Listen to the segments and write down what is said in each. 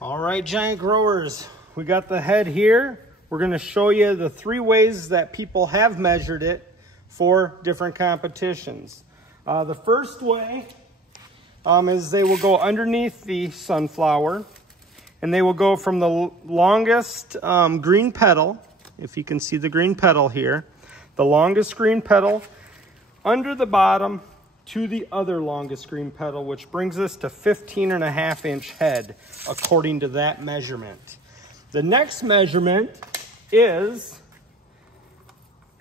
All right, giant growers, we got the head here. We're going to show you the 3 ways that people have measured it for different competitions. The first way is they will go underneath the sunflower, and they will go from the longest green petal, if you can see the green petal here, the longest green petal under the bottom to the other longest green petal, which brings us to 15.5-inch head, according to that measurement. The next measurement is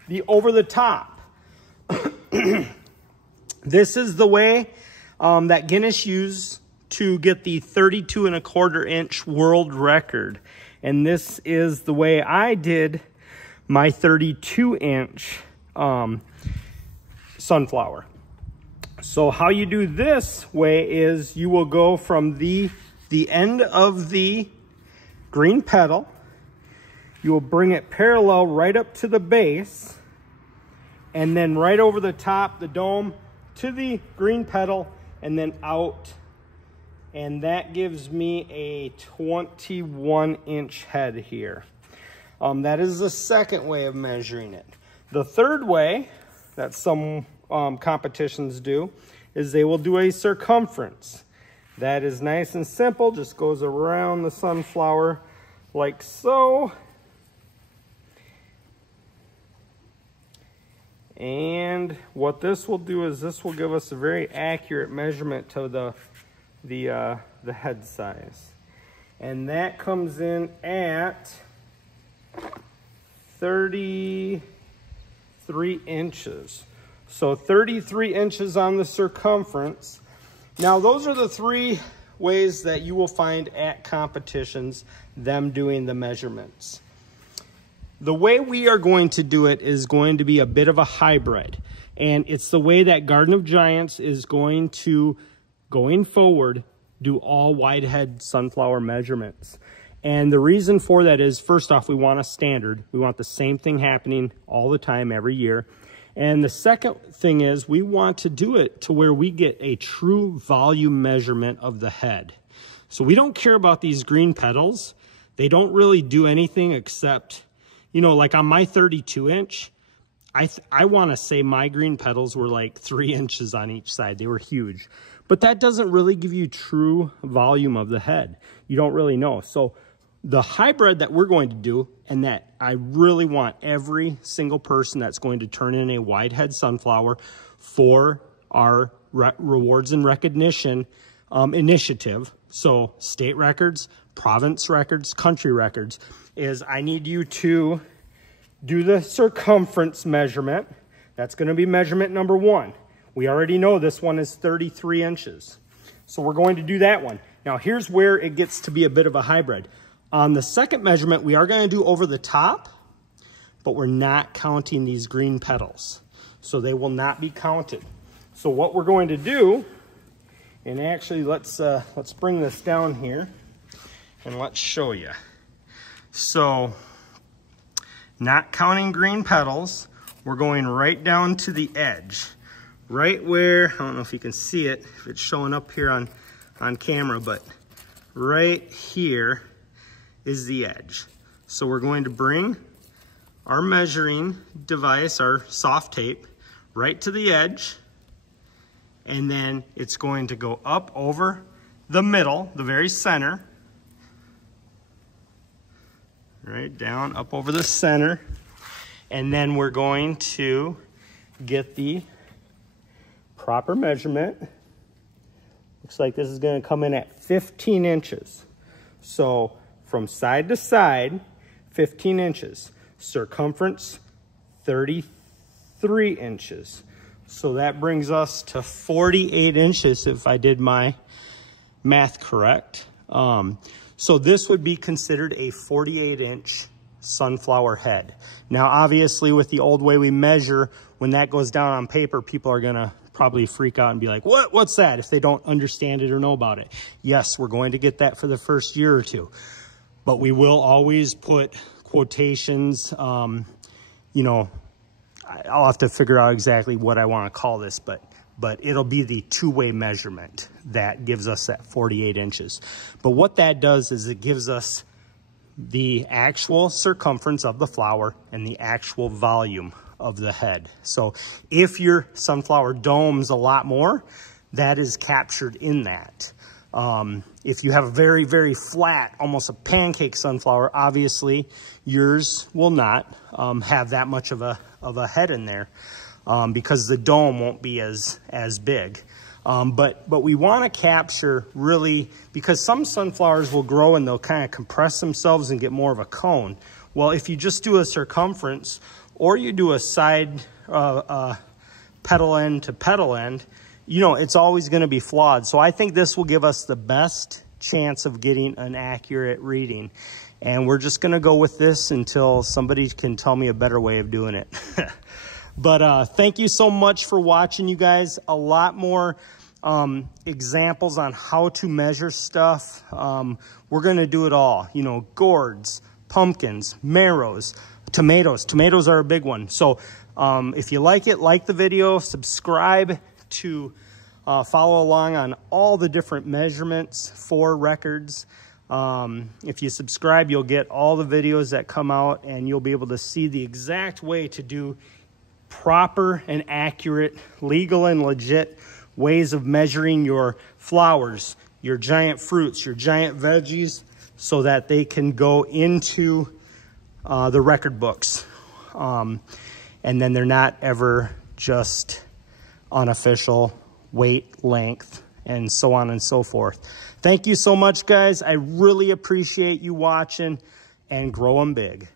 the over the top. This is the way that Guinness used to get the 32.25-inch world record. And this is the way I did my 32-inch sunflower. So how you do this way is you will go from the end of the green petal. You will bring it parallel right up to the base, and then right over the top, the dome, to the green petal, and then out. And that gives me a 21-inch head here. That is the second way of measuring it. The third way that some competitions do is they will do a circumference. That is nice and simple, just goes around the sunflower like so. And what this will do is this will give us a very accurate measurement to the head size. And that comes in at 33 inches. So 33 inches on the circumference. Now those are the 3 ways that you will find at competitions, them doing the measurements. The way we are going to do it is going to be a bit of a hybrid. And it's the way that Garden of Giants is going to, going forward, do all wide head sunflower measurements. And the reason for that is, first off, we want a standard. We want the same thing happening all the time, every year. And the second thing is we want to do it to where we get a true volume measurement of the head. So we don't care about these green petals. They don't really do anything except, you know, like on my 32-inch, I want to say my green petals were like 3 inches on each side. They were huge. But that doesn't really give you true volume of the head. You don't really know. So the hybrid that we're going to do, and that I really want every single person that's going to turn in a wide head sunflower for our rewards and recognition initiative, so state records, province records, country records, is I need you to do the circumference measurement. That's going to be measurement number 1. We already know this one is 33 inches. So we're going to do that one. Now here's where it gets to be a bit of a hybrid. On the second measurement, we are going to do over the top, but we're not counting these green petals. So they will not be counted. So what we're going to do, and actually let's bring this down here and let's show you. So not counting green petals, we're going right down to the edge. Right where, I don't know if you can see it, if it's showing up here on camera, but right here is the edge. So we're going to bring our measuring device, our soft tape, right to the edge, and then it's going to go up over the middle, the very center, right down up over the center, and then we're going to get the proper measurement. Looks like this is going to come in at 15 inches. So from side to side, 15 inches. Circumference, 33 inches. So that brings us to 48 inches if I did my math correct. So this would be considered a 48-inch sunflower head. Now, obviously, with the old way we measure, when that goes down on paper, people are going to probably freak out and be like, what's that, if they don't understand it or know about it. Yes, we're going to get that for the first year or two. But we will always put quotations, you know, I'll have to figure out exactly what I want to call this, but but it'll be the two-way measurement that gives us that 48 inches. But what that does is it gives us the actual circumference of the flower and the actual volume of the head. So if your sunflower domes a lot more, that is captured in that. If you have a very, very flat, almost a pancake sunflower, obviously yours will not have that much of a head in there because the dome won't be as big. But we want to capture really, because some sunflowers will grow and they'll kind of compress themselves and get more of a cone. Well, if you just do a circumference or you do a side petal end to petal end, you know, it's always going to be flawed. So I think this will give us the best chance of getting an accurate reading. And we're just going to go with this until somebody can tell me a better way of doing it. But thank you so much for watching, you guys. A lot more examples on how to measure stuff. We're going to do it all. You know, gourds, pumpkins, marrows, tomatoes. Tomatoes are a big one. So if you like it, like the video, subscribe to follow along on all the different measurements for records. If you subscribe, you'll get all the videos that come out, and you'll be able to see the exact way to do proper and accurate, legal and legit ways of measuring your flowers, your giant fruits, your giant veggies, so that they can go into the record books. And then they're not ever just unofficial weight, length, and so on and so forth. Thank you so much, guys. I really appreciate you watching, and grow them big.